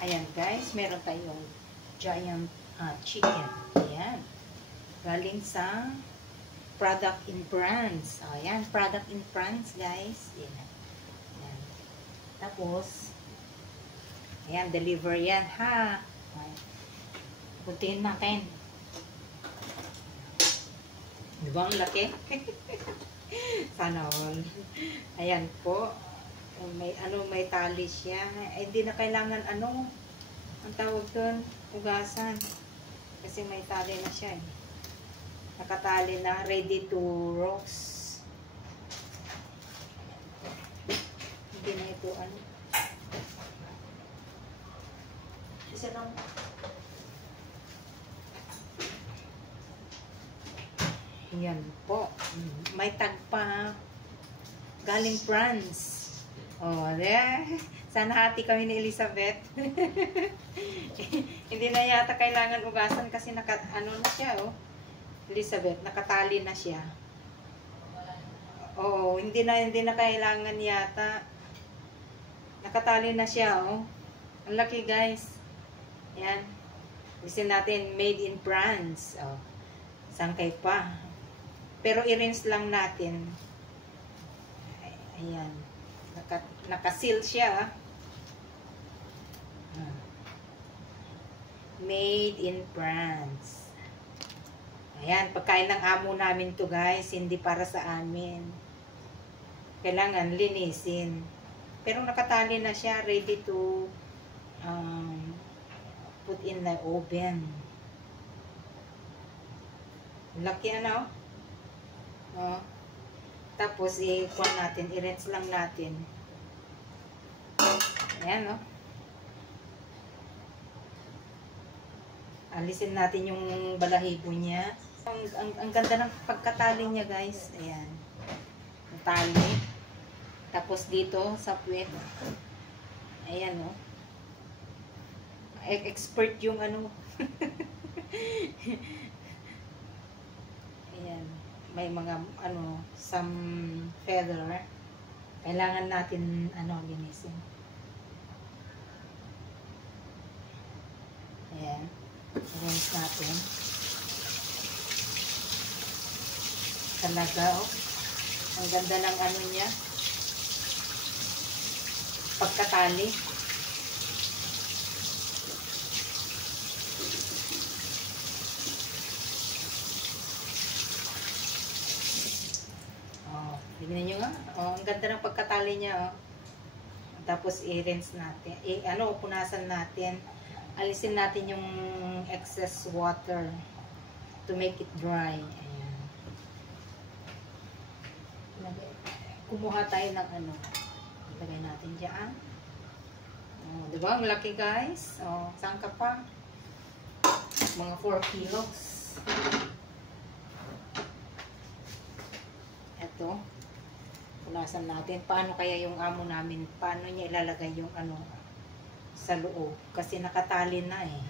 Ayan guys, meron tayong giant chicken. Ayan. Galing sa product in France. Ayan, product in France guys. Ayan. Ayan. Tapos, ayan, deliver yan ha. Putin natin. Diba ang laki? Sana all. Ayan po. May tali siya. Hindi na kailangan ang tawag doon, ugasan. Kasi may tali na siya eh. Nakatali na, ready to roast. Hindi na ito isa lang. Yan po. May tag pa. Galing France. Oh, there. Sana hati kami ni Elizabeth. Hindi na yata kailangan ugasan kasi na siya, oh. Elizabeth, nakatali na siya. Oo, hindi na kailangan yata. Nakatali na siya, oh. Ang laki, guys. Ayan. Listen natin, made in France. Oh. Sangkay pa. Pero i-rinse lang natin. Ayan. Naka-seal siya. Made in France. Ayan, pagkain ng amo namin to guys, hindi para sa amin. Kailangan linisin. Pero nakatali na siya, ready to put in the oven. Laki oh. Tapos, i-kuha natin, i-rinse lang natin. Ayan, oh. Alisin natin yung balahibo niya. Ang ganda ng pagkatali niya, guys. Ayan. Ang tali. Tapos, dito, sa puwet. Ayan, oh. Expert yung Ayan. May mga some feather. Kailangan natin linisin. Ayan. Rinse natin. Talaga, oh. Ang ganda ng niya. Pagkatali. Tignan nyo nga. Oh, ang ganda ng pagkatali niya. Oh. Tapos, i-rinse natin. Punasan natin. Alisin natin yung excess water to make it dry. Ayan. Kumuha tayo ng ilagay natin dyan. Oh, diba? Ang laki guys. Oh, saan ka pa? Mga 4 kilos. Ito. Punasan natin. Paano kaya yung amo namin? Paano niya ilalagay yung sa loob? Kasi nakatali na eh.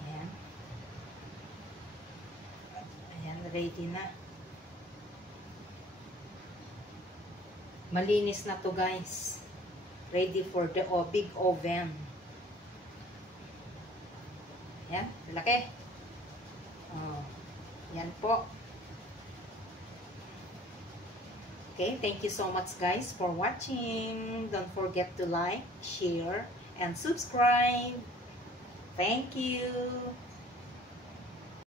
Ayan. Ayan, ready na. Malinis na to guys. Ready for the big oven. Ayan, laki. Oh, yan po. Okay, thank you so much guys for watching. Don't forget to like, share, and subscribe. Thank you.